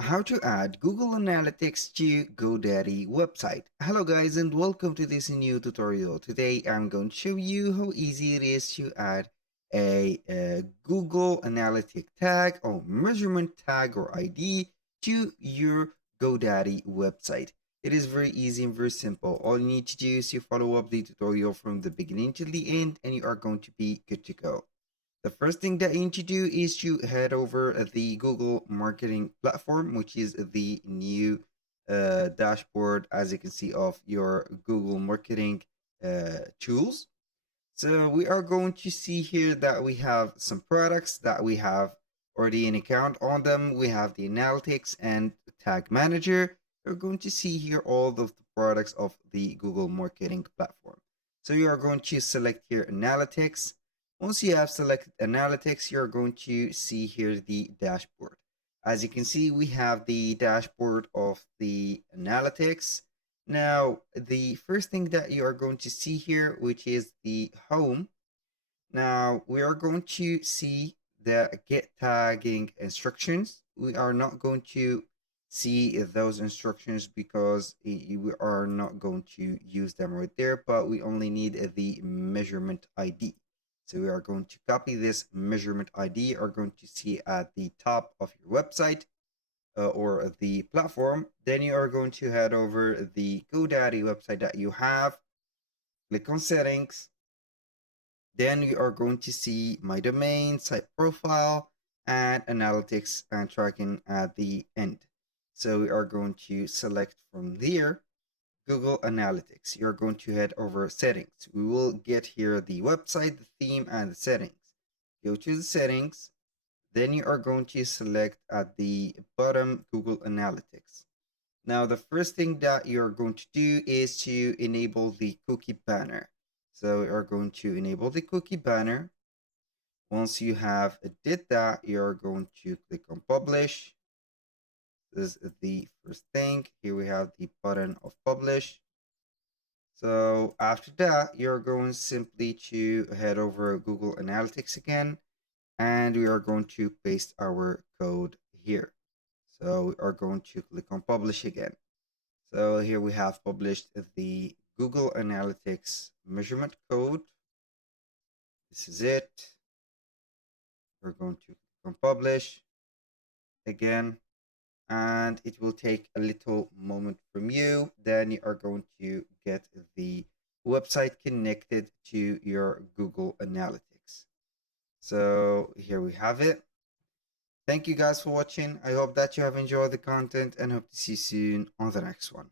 How to add Google Analytics to Godaddy website. Hello guys and welcome to this new tutorial. Today I'm going to show you how easy it is to add a Google Analytic tag or measurement tag or ID to your Godaddy website. It is very easy and very simple. All you need to do is you follow up the tutorial from the beginning to the end and you are going to be good to go. The first thing that you need to do is to head over the Google Marketing Platform, which is the new dashboard, as you can see, of your Google Marketing tools. So we are going to see here that we have some products that we have already an account on them. We have the analytics and tag manager. We're going to see here all of the products of the Google Marketing Platform. So you are going to select here analytics. Once you have selected analytics, you're going to see here the dashboard. As you can see, we have the dashboard of the analytics. Now, the first thing that you are going to see here, which is the home. Now, we are going to see the get tagging instructions. We are not going to see those instructions because we are not going to use them right there, but we only need the measurement ID. So we are going to copy this measurement ID, are going to see at the top of your website or the platform. Then you are going to head over the GoDaddy website that you have, click on settings. Then you are going to see my domain, site profile, and analytics and tracking at the end. So we are going to select from there Google Analytics. You're going to head over settings. We will get here the website, the theme, and the settings. Go to the settings. Then you are going to select at the bottom Google Analytics. Now, the first thing that you're going to do is to enable the cookie banner. So we are going to enable the cookie banner. Once you have did that, you're going to click on publish. This is the first thing. Here we have the button of publish. So after that, you're going simply to head over Google Analytics again, and we are going to paste our code here. So we are going to click on publish again. So here we have published the Google Analytics measurement code. This is it. We're going to click on publish again, and it will take a little moment from you. Then you are going to get the website connected to your Google Analytics. So here we have it. Thank you guys for watching. I hope that you have enjoyed the content and hope to see you soon on the next one.